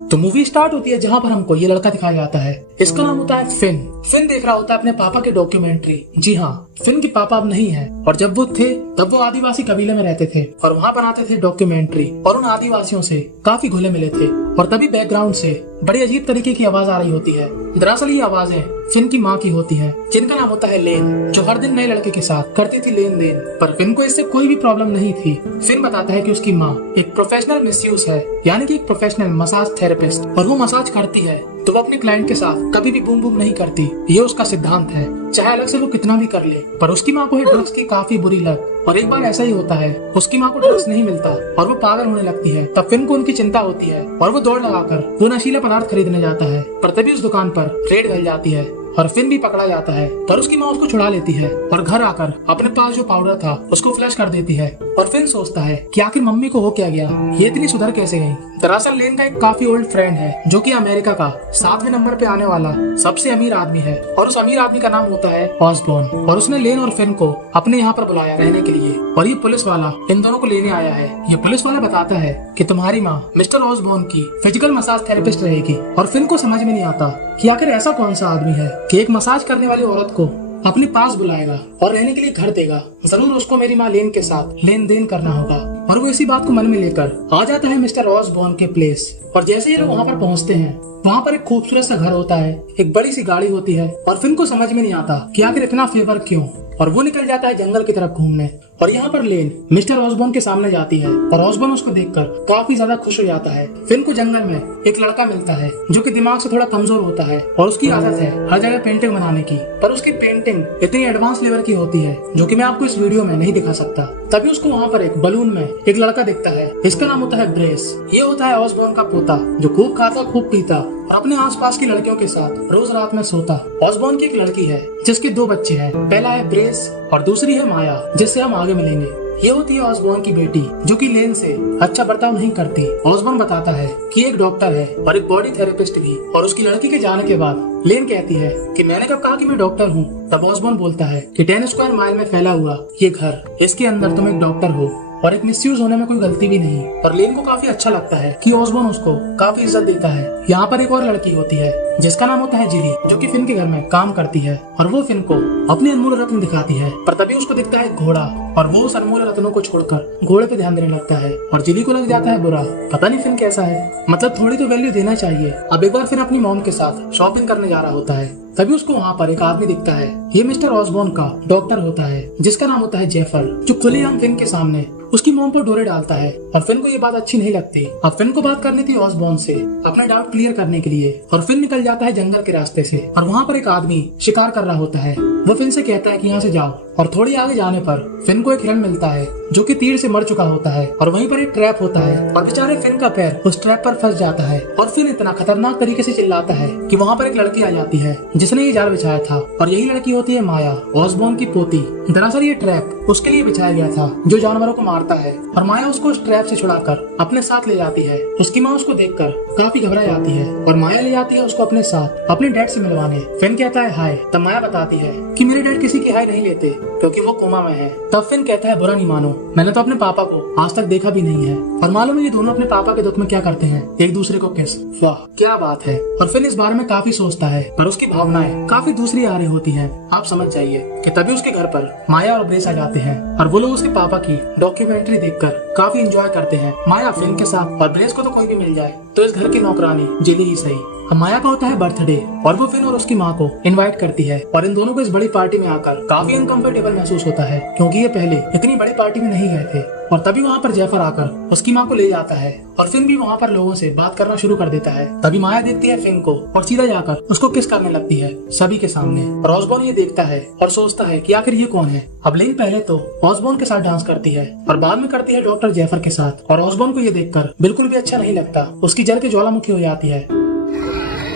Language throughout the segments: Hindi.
तो मूवी स्टार्ट होती है जहाँ पर हमको ये लड़का दिखाया जाता है। इसका नाम होता है फिन। फिन देख रहा होता है अपने पापा के डॉक्यूमेंट्री। जी हाँ, फिन के पापा अब नहीं है और जब वो थे तब वो आदिवासी कबीले में रहते थे और वहाँ बनाते थे डॉक्यूमेंट्री और उन आदिवासियों से काफी घुले मिले थे। और तभी बैकग्राउंड से बड़ी अजीब तरीके की आवाज आ रही होती है। दरअसल ये आवाजें फिन की माँ की होती हैं, जिनका नाम होता है लेन, जो हर दिन नए लड़के के साथ करती थी लेन देन। पर फिन को इससे कोई भी प्रॉब्लम नहीं थी। फिन बताता है कि उसकी माँ एक प्रोफेशनल मिसयूज है, यानी कि एक प्रोफेशनल मसाज थेरेपिस्ट, और वो मसाज करती है तो वो अपने क्लाइंट के साथ कभी भी बूम बूम नहीं करती। ये उसका सिद्धांत है, चाहे अलग से वो कितना भी कर ले। पर उसकी माँ को है ड्रग्स की काफी बुरी लत, और एक बार ऐसा ही होता है, उसकी माँ को ड्रग्स नहीं मिलता और वो पागल होने लगती है। तब फिन को उनकी चिंता होती है और वो दौड़ लगाकर वो नशीला पदार्थ खरीदने जाता है। पर तभी उस दुकान पर रेड डल जाती है और फिन भी पकड़ा जाता है। पर उसकी माँ उसको छुड़ा लेती है और घर आकर अपने पास जो पाउडर था उसको फ्लश कर देती है। और फिन सोचता है कि आखिर मम्मी को हो क्या गया, ये इतनी सुधर कैसे गई। दरअसल लेन का एक काफी ओल्ड फ्रेंड है जो कि अमेरिका का 7वें नंबर पे आने वाला सबसे अमीर आदमी है, और उस अमीर आदमी का नाम होता है ऑसबॉर्न। और उसने लेन और फिन को अपने यहाँ पर बुलाया रहने के लिए, और ये पुलिस वाला इन दोनों को लेने आया है। ये पुलिस वाला बताता है कि तुम्हारी माँ मिस्टर ऑसबॉर्न की फिजिकल मसाज थेरेपिस्ट रहेगी। और फिन को समझ में नहीं आता कि आखिर ऐसा कौन सा आदमी है कि एक मसाज करने वाली औरत को अपने पास बुलाएगा और रहने के लिए घर देगा। जरूर उसको मेरी माँ लेन के साथ लेन देन करना होगा। और वो इसी बात को मन में लेकर आ जाता है मिस्टर ऑसबॉर्न के प्लेस। और जैसे ही लोग वहाँ पर पहुँचते हैं, वहाँ पर एक खूबसूरत सा घर होता है, एक बड़ी सी गाड़ी होती है, और फिन को समझ में नहीं आता कि आखिर इतना फेवर क्यों। और वो निकल जाता है जंगल की तरफ घूमने। और यहाँ पर लेन मिस्टर ऑसबॉर्न के सामने जाती है और ऑसबॉर्न उसको देखकर काफी ज्यादा खुश हो जाता है। फिन को जंगल में एक लड़का मिलता है जो कि दिमाग से थोड़ा कमजोर होता है और उसकी आदत है हर जगह पेंटिंग बनाने की। पर उसकी पेंटिंग इतनी एडवांस लेवल की होती है जो कि मैं आपको इस वीडियो में नहीं दिखा सकता। तभी उसको वहाँ पर एक बलून में एक लड़का दिखता है, इसका नाम होता है ब्रेस। ये होता है ऑसबॉर्न का पोता, जो खूब खाता खूब पीता और अपने आसपास की लड़कियों के साथ रोज रात में सोता। ऑसबॉर्न की एक लड़की है जिसके 2 बच्चे हैं, पहला है ब्रेस और दूसरी है माया, जिससे हम आगे मिलेंगे। ये होती है ऑसबॉर्न की बेटी, जो कि लेन से अच्छा बर्ताव नहीं करती। ऑसबॉर्न बताता है कि एक डॉक्टर है और एक बॉडी थेरेपिस्ट भी। और उसकी लड़की के जाने के बाद लेन कहती है कि मैंने कब कहा कि मैं डॉक्टर हूँ। तब ऑसबॉर्न बोलता है कि 10 स्क्वायर माइल में फैला हुआ ये घर, इसके अंदर तुम एक डॉक्टर हो और एक मिसयूज होने में कोई गलती भी नहीं। और लेन को काफी अच्छा लगता है कि ऑसबॉर्न उसको काफी इज्जत देता है। यहाँ पर एक और लड़की होती है जिसका नाम होता है जिली, जो कि फिन के घर में काम करती है, और वो फिन को अपने अनमोल रत्न दिखाती है। पर तभी उसको दिखता है घोड़ा, और वो उस अनमोल रत्नों को छोड़कर घोड़े पे ध्यान देने लगता है। और जिली को लग जाता है बुरा, पता नहीं फिन कैसा है, मतलब थोड़ी तो वैल्यू देना चाहिए। अब एक बार फिर अपनी मॉम के साथ शॉपिंग करने जा रहा होता है। तभी उसको वहाँ पर एक आदमी दिखता है। ये मिस्टर ऑसबॉर्न का डॉक्टर होता है, जिसका नाम होता है जेफर, जो खुलेआम फिन के सामने उसकी मॉम पर डोरे डालता है। और फिन को ये बात अच्छी नहीं लगती। अब फिन को बात करनी थी ऑसबॉर्न से अपने डाउट क्लियर करने के लिए, और फिन निकल जाता है जंगल के रास्ते से। और वहाँ पर एक आदमी शिकार कर रहा होता है। वो फिन से कहता है कि यहाँ से जाओ, और थोड़ी आगे जाने पर फिन को एक हिरन मिलता है जो कि तीर से मर चुका होता है। और वहीं पर एक ट्रैप होता है और बेचारे फिन का पैर उस ट्रैप पर फंस जाता है। और फिन इतना खतरनाक तरीके से चिल्लाता है कि वहाँ पर एक लड़की आ जाती है जिसने ये जाल बिछाया था, और यही लड़की होती है माया, ऑसबॉर्न की पोती। दरअसल ये ट्रैप उसके लिए बिछाया गया था जो जानवरों को मारता है। और माया उसको उस ट्रैप से छुड़ाकर अपने साथ ले जाती है। उसकी माँ उसको देखकर काफी घबरा जाती है और माया ले जाती है उसको अपने साथ अपने डैड से मिलवाने। फिन कहता है हाय, तब माया बताती है कि मेरे डैड किसी की हाय नहीं लेते क्योंकि वो कोमा में है। तब फिन कहता है बुरा नहीं मानो, मैंने तो अपने पापा को आज तक देखा भी नहीं है। और मालूम है ये दोनों अपने पापा के दुख में क्या करते हैं, एक दूसरे को किस। वाह क्या बात है। और फिन इस बारे में काफी सोचता है, पर उसकी भावनाएं काफी दूसरी आ रही होती है। आप समझ जाइए कि तभी उसके घर पर माया और ब्रेस आ जाते हैं, और वो लोग उसके पापा की डॉक्यूमेंट्री देखकर काफी एंजॉय करते हैं। माया फिन के साथ, और ब्रेस को तो कोई भी मिल जाए तो इस घर की नौकरानी जिली ही सही। अब माया का होता है बर्थडे, और वो फिन और उसकी माँ को इनवाइट करती है। और इन दोनों को इस बड़ी पार्टी में आकर काफी अनकंफर्टेबल महसूस होता है, क्योंकि ये पहले इतनी बड़ी पार्टी में नहीं गए थे। और तभी वहाँ पर जेफर आकर उसकी माँ को ले जाता है, और फिन भी वहाँ पर लोगों से बात करना शुरू कर देता है। तभी माया देखती है फिन को और सीधा जाकर उसको किस करने लगती है सभी के सामने। और ऑसबॉर्न ये देखता है और सोचता है कि आखिर ये कौन है। अब लेन पहले तो ऑसबॉर्न के साथ डांस करती है और बाद में करती है डॉक्टर जेफर के साथ। और ऑसबॉर्न को ये देखकर बिल्कुल भी अच्छा नहीं लगता, उसकी जल के ज्वालामुखी हो जाती है।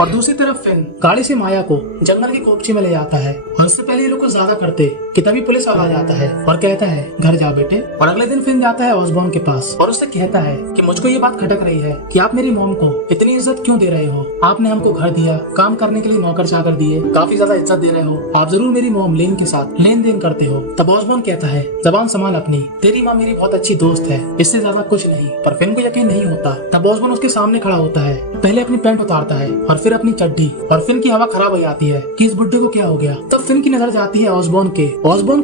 और दूसरी तरफ फिन गाड़ी से माया को जंगल की कोपची में ले जाता है। और इससे पहले ये लोग कुछ ज्यादा करते कि तभी पुलिस वाला आ जाता है और कहता है घर जा बेटे। और अगले दिन फिन जाता है ऑसबॉर्न के पास और उससे कहता है कि मुझको ये बात खटक रही है कि आप मेरी मॉम को इतनी इज्जत क्यों दे रहे हो। आपने हमको घर दिया, काम करने के लिए नौकर चाकर दिए, काफी ज्यादा इज्जत दे रहे हो, आप जरूर मेरी मॉम लेन के साथ लेन देन करते हो। तब ऑसबॉर्न कहता है जबान संभाल अपनी, तेरी माँ मेरी बहुत अच्छी दोस्त है, इससे ज्यादा कुछ नहीं। पर फिन को यकीन नहीं होता। तब ऑसबॉर्न उसके सामने खड़ा होता है पहले अपनी पैंट उतारता है और फिर अपनी चड्डी, और फिन की हवा खराब हो जाती है कि इस बुड्ढे को क्या हो गया। तब फिन की नजर जाती है ऑसबॉर्न के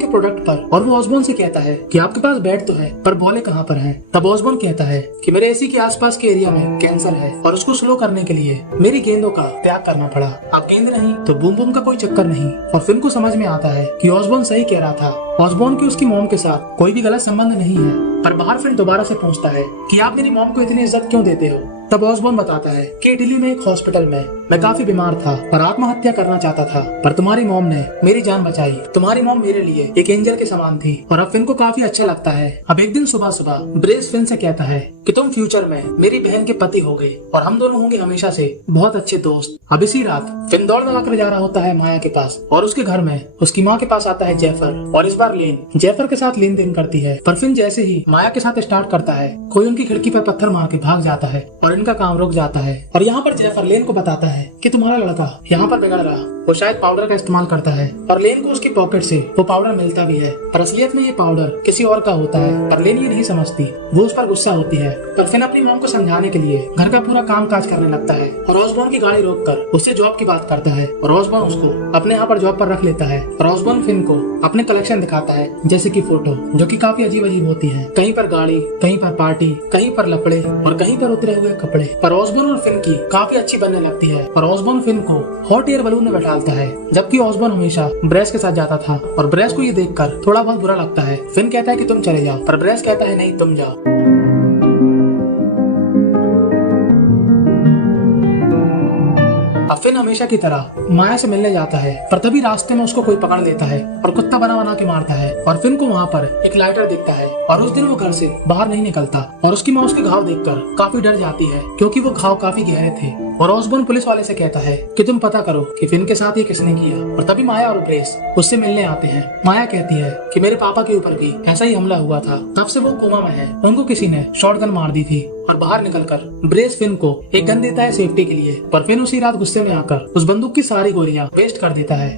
प्रोडक्ट पर, और वो ऑसबॉर्न से कहता है कि आपके पास बैट तो है पर बॉलें कहाँ पर हैं। तब ऑसबॉर्न कहता है कि मेरे एसी के आसपास के एरिया में कैंसर है और उसको स्लो करने के लिए मेरी गेंदों का त्याग करना पड़ा। अब गेंद नहीं तो बूम बूम का कोई चक्कर नहीं। और फिन को समझ में आता है कि ऑसबॉर्न सही कह रहा था। ऑसबॉर्न की उसकी मॉम के साथ कोई भी गलत संबंध नहीं है। पर बाहर फिन दोबारा से पूछता है कि आप मेरी मॉम को इतनी इज्जत क्यों देते हो। तब ऑसबॉर्न बताता है कि इटली में एक हॉस्पिटल में मैं काफी बीमार था और आत्महत्या करना चाहता था, पर तुम्हारी मॉम ने मेरी जान बचाई। तुम्हारी मॉम मेरे लिए एक एंजल के समान थी। और अब फिन को काफी अच्छा लगता है। अब एक दिन सुबह सुबह ब्रेस फिन से कहता है कि तुम फ्यूचर में मेरी बहन के पति हो गए और हम दोनों होंगे हमेशा से बहुत अच्छे दोस्त। अब इसी रात फिन दौड़ लगा कर जा रहा होता है माया के पास, और उसके घर में उसकी माँ के पास आता है जेफर। और इस बार लेन जेफर के साथ लेन देन करती है। पर फिन जैसे ही माया के साथ स्टार्ट करता है, कोई उनकी खिड़की पर पत्थर मार के भाग जाता है और इनका काम रुक जाता है। और यहाँ पर जेफर लेन को बताता है कि तुम्हारा लड़का यहाँ पर बिगड़ रहा, वो शायद पाउडर का इस्तेमाल करता है। और लेन को उसकी पॉकेट से वो पाउडर मिलता भी है, पर असलियत में ये पाउडर किसी और का होता है। पर लेन ये नहीं समझती, वो उस पर गुस्सा होती है। पर फिन अपनी मॉम को समझाने के लिए घर का पूरा काम काज करने लगता है और ऑसबॉर्न की गाड़ी रोककर उससे जॉब की बात करता है। और ऑसबॉर्न उसको अपने यहाँ पर जॉब पर रख लेता है। और ऑसबॉर्न फिन को अपने कलेक्शन दिखाता है, जैसे की फोटो जो की काफी अजीब अजीब होती है। कहीं पर गाड़ी, कहीं पर पार्टी, कहीं पर लपड़े और कहीं पर उतरे हुए कपड़े। पर ऑसबॉर्न और फिन की काफी अच्छी बनने लगती है। और ऑसबॉर्न फिन को हॉट एयर बलून में बैठाता है, जबकि ऑसबॉर्न हमेशा ब्रेस के साथ जाता था। और ब्रेस को ये देखकर थोड़ा बहुत बुरा लगता है। फिन कहता है कि तुम चले जाओ, पर ब्रेस कहता है नहीं तुम जाओ। अब फिन हमेशा की तरह माया से मिलने जाता है, पर तभी रास्ते में उसको कोई पकड़ लेता है और कुत्ता बना बना के मारता है। और फिन को वहाँ पर एक लाइटर दिखता है और उस दिन वो घर से बाहर नहीं निकलता। और उसकी माँ उसके घाव देखकर काफी डर जाती है, क्योंकि वो घाव काफी गहरे थे। और ऑसबॉर्न पुलिस वाले से कहता है कि तुम पता करो कि फिन के साथ ये किसने किया। और तभी माया और ब्रेस उससे मिलने आते हैं। माया कहती है कि मेरे पापा के ऊपर भी ऐसा ही हमला हुआ था, तब से वो कोमा में है, उनको किसी ने शॉटगन मार दी थी। और बाहर निकलकर ब्रेस फिन को एक गन देता है सेफ्टी के लिए, पर फिन उसी रात गुस्से में आकर उस बंदूक की सारी गोलियां वेस्ट कर देता है।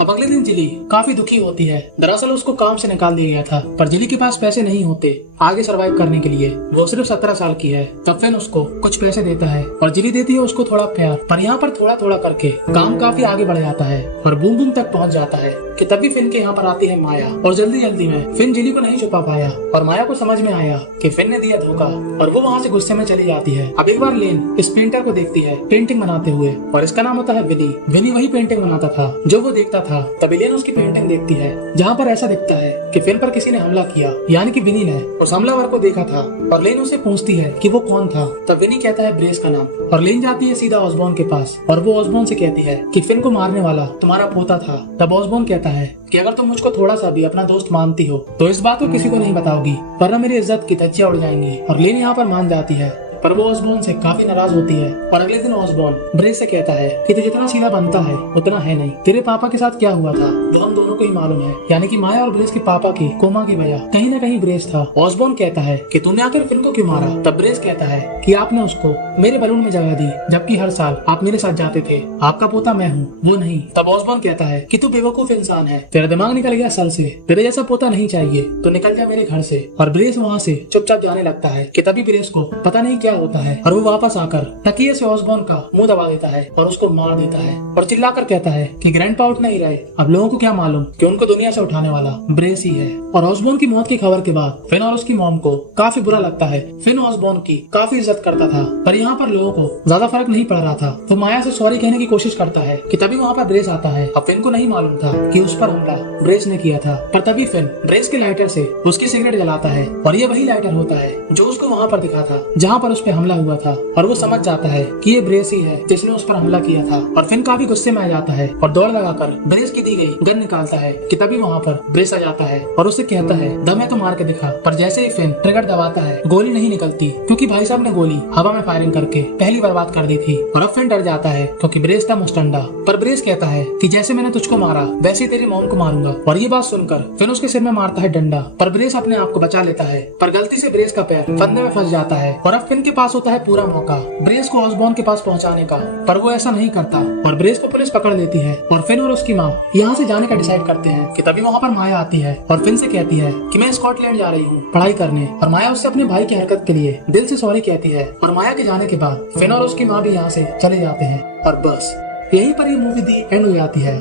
अब अगले दिन जिली काफी दुखी होती है। दरअसल उसको काम से निकाल दिया गया था, पर जिली के पास पैसे नहीं होते आगे सरवाइव करने के लिए। वो सिर्फ 17 साल की है। तब फिन उसको कुछ पैसे देता है और जिली देती है उसको थोड़ा प्यार। पर यहाँ पर थोड़ा थोड़ा करके काम काफी आगे बढ़ जाता है और बूम बूम तक पहुँच जाता है कि तभी फिन के यहाँ पर आती है माया। और जल्दी जल्दी में फिन जिली को नहीं छुपा पाया और माया को समझ में आया कि फिन ने दिया धोखा, और वो वहाँ से गुस्से में चली जाती है। अब एक बार लेन इस पेंटर को देखती है पेंटिंग बनाते हुए, और इसका नाम होता है विनी। विनी वही पेंटिंग बनाता था जो वो देखता था। तभी लेन उसकी पेंटिंग देखती है जहाँ पर ऐसा दिखता है कि फिन पर किसी ने हमला किया, यानी कि विनी ने उस हमलावर को देखा था। और लेन उसे पूछती है कि वो कौन था। तब विनी कहता है ब्रेस का नाम। और लेन जाती है सीधा ऑसबॉर्न के पास, और वो ऑसबॉर्न से कहती है कि फिन को मारने वाला तुम्हारा पोता था। तब ऑसबॉर्न कहता है कि अगर तुम मुझको थोड़ा सा भी अपना दोस्त मानती हो तो इस बात को किसी को नहीं बताओगी, वरना मेरी इज्जत की धज्जियां उड़ जाएंगी। और लेन यहाँ पर मान जाती है, पर वो ऑसबॉर्न से काफी नाराज होती है। और अगले दिन ऑसबॉर्न ब्रेस से कहता है कि तू जितना सीधा बनता है उतना है नहीं। तेरे पापा के साथ क्या हुआ था तो हम दोनों को ही मालूम है, यानी कि माया और ब्रेस के पापा की कोमा की वजह कहीं न कहीं ब्रेस था। ऑसबॉर्न कहता है कि तूने आकर फिन को क्यों मारा। तब ब्रेस कहता है कि आपने उसको मेरे बलून में जगह दी, जबकि हर साल आप मेरे साथ जाते थे। आपका पोता मैं हूँ, वो नहीं। तब ऑसबॉर्न कहता है कि तू बेवकूफ इंसान है, तेरा दिमाग निकल गया सल से, तेरे जैसा पोता नहीं चाहिए, तो निकल जा मेरे घर से। और ब्रेस वहाँ से चुपचाप जाने लगता है कि तभी ब्रेस को पता नहीं क्या होता है और वो वापस आकर तकिए से ऑसबॉर्न का मुंह दबा देता है और उसको मार देता है। और चिल्लाकर कहता है कि ग्रैंडपा उठ नहीं रहे, अब लोगों को क्या मालूम कि उनको दुनिया से उठाने वाला ब्रेस ही है। और ऑसबॉर्न की मौत की खबर के बाद फिन और उसकी मॉम को काफी बुरा लगता है। फिन ऑसबॉर्न की काफी इज्जत करता था, पर यहाँ पर लोगों को ज्यादा फर्क नहीं पड़ रहा था। तो माया से सॉरी कहने की कोशिश करता है कि तभी वहाँ पर ब्रेस आता है। अब फिन को नहीं मालूम था कि उस पर हमला ब्रेस ने किया था, पर तभी फिन ब्रेस के लाइटर से उसकी सिगरेट जलाता है। और ये वही लाइटर होता है जो उसको वहाँ पर दिखा था जहाँ पर उस पर हमला हुआ था। और वो समझ जाता है कि ये ब्रेस ही है जिसने उस पर हमला किया था। और फिन काफी गुस्से में आ जाता है और दौड़ लगाकर ब्रेस की दी गई गन निकालता है कि तभी वहाँ पर ब्रेस आ जाता है और उससे कहता है दम है तो मार के दिखा। पर जैसे ही फिन ट्रिगर दबाता है गोली नहीं निकलती, क्योंकि भाई साहब ने गोली हवा में फायरिंग करके पहली बर्बाद कर दी थी। और अब फिन डर जाता है क्योंकि ब्रेस था मुस्टंडा। पर ब्रेस कहता है कि जैसे मैंने तुझको मारा वैसे ही तेरी मॉम को मारूंगा। और ये बात सुनकर फिन उसके सिर में मारता है डंडा, पर ब्रेस अपने आप को बचा लेता है। पर गलती से ब्रेस का पैर फंदे में फंस जाता है और अब फिन के पास होता है पूरा मौका ब्रेस को ऑसबॉर्न के पास पहुंचाने का, पर वो ऐसा नहीं करता और ब्रेस को पुलिस पकड़ लेती है और फिन और उसकी माँ यहाँ से जाने का डिसाइड करते हैं कि तभी वहाँ पर माया आती है और फिन से कहती है कि मैं स्कॉटलैंड जा रही हूँ पढ़ाई करने, और माया उससे अपने भाई की हरकत के लिए दिल से सॉरी कहती है। और माया के जाने के बाद फिन और उसकी माँ भी यहाँ से चले जाते हैं और बस यहीं पर ये मूवी दी एंड हो जाती है।